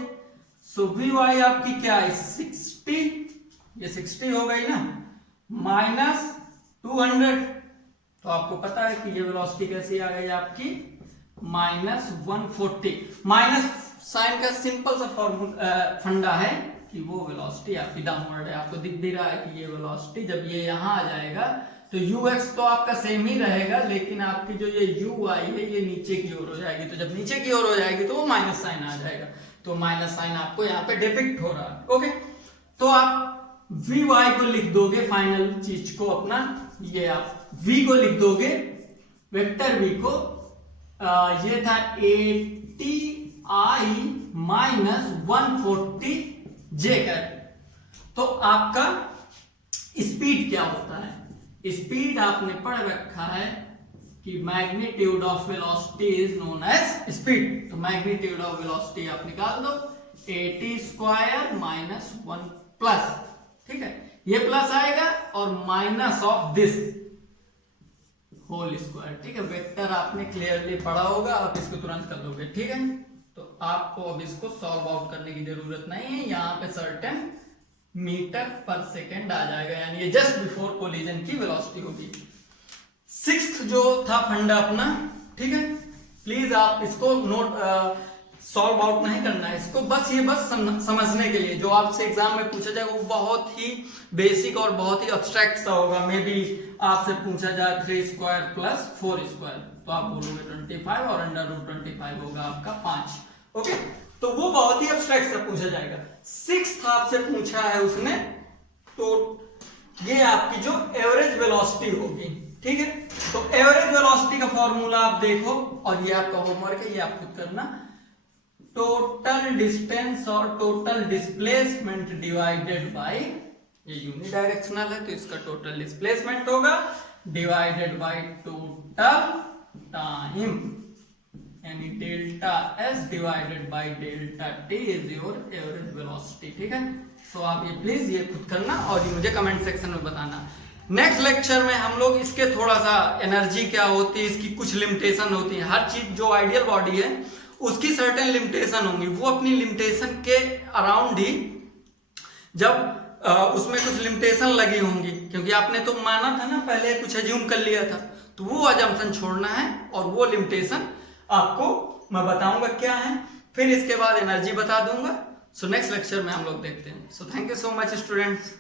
so v y आपकी क्या है 60, ये 60 हो गई ना, माइनस 200। तो आपको पता है कि ये वेलोसिटी कैसी आ गई आपकी माइनस 140। माइनस साइन का सिंपल सा फॉर्मूला फंडा है कि वो वेलोसिटी आपकी डाउनवर्ड है। आपको दिख भी रहा है कि ये वेलोसिटी जब ये यहां आ जाएगा तो ux तो आपका सेम ही रहेगा, लेकिन आपकी जो ये ui है ये नीचे की ओर हो जाएगी। तो जब नीचे की ओर हो जाएगी तो वो माइनस साइन आ जाएगा, तो माइनस साइन आपको यहाँ पे डिपिक्ट हो रहा है। ओके, तो आप vy को लिख दोगे फाइनल चीज को अपना, ये आप v को लिख दोगे, वेक्टर v को ये था 80i माइनस 140 j कर। तो आपका स्पीड क्या होता है, स्पीड आपने पढ़ रखा है कि magnitude of velocity is known as speed. तो मैग्नीट्यूड ऑफ वेलोसिटी आप निकाल दो 80 स्क्वायर माइनस 1 प्लस, ठीक है, ये प्लस आएगा और minus of this whole square, ठीक है। वेक्टर आपने क्लियरली पढ़ा होगा, आप इसको तुरंत कर लोगे, ठीक है। तो आपको अब इसको सॉल्व आउट करने की जरूरत नहीं है, यहाँ पे सर्टेन मीटर पर सेकेंड आ जाएगा, यानी ये जस्ट बिफोर कोलिजन की वेलोसिटी होगी। सिक्स्थ जो था फंडा अपना, ठीक है, प्लीज आप इसको नोट सॉल्व आउट नहीं करना है इसको, बस ये बस समझने के लिए। जो आपसे एग्जाम में पूछा जाएगा वो बहुत ही बेसिक और बहुत ही अब्स्ट्रैक्ट सा होगा। मे बी आपसे पूछा जाए 3 स्क्वायर प्लस 4 स्क्वायर, तो आप बोलोगे 25 और √25 होगा आपका 5। ओके, तो वो बहुत ही अब्स्ट्रैक्ट सा पूछा जाएगा। सिक्स्थ आपसे पूछा है उसने, तो ये आपकी जो एवरेज वेलोसिटी होगी, ठीक है। तो एवरेज वेलोसिटी का फॉर्मूला आप देखो, और ये आपका होमवर्क है, ये आप खुद करना। टोटल डिस्टेंस और टोटल डिस्प्लेसमेंट डिवाइडेड बाय, ये यूनिडायरेक्शनल है तो इसका टोटल डिस्प्लेसमेंट होगा डिवाइडेड बाय टोटल टाइम, यानी delta S divided by delta T is your average velocity, ठीक है। सो आप ये प्लीज ये खुद करना और ये मुझे कमेंट सेक्शन में बताना। नेक्स्ट लेक्चर में हम लोग इसके थोड़ा सा एनर्जी क्या होती है, इसकी कुछ लिमिटेशन होती है। हर चीज जो आइडियल बॉडी है उसकी सर्टेन लिमिटेशन होंगी, वो अपनी लिमिटेशन के अराउंड ही जब उसमें कुछ लिमिटेशन लगी होंगी, क्योंकि आपने तो माना था ना पहले, कुछ अज्यूम कर लिया था, तो वो अजम्पशन छोड़ना है और वो लिमिटेशन आपको मैं बताऊंगा क्या है, फिर इसके बाद एनर्जी बता दूंगा। सो नेक्स्ट लेक्चर में हम लोग देखते हैं। So thank you so much students.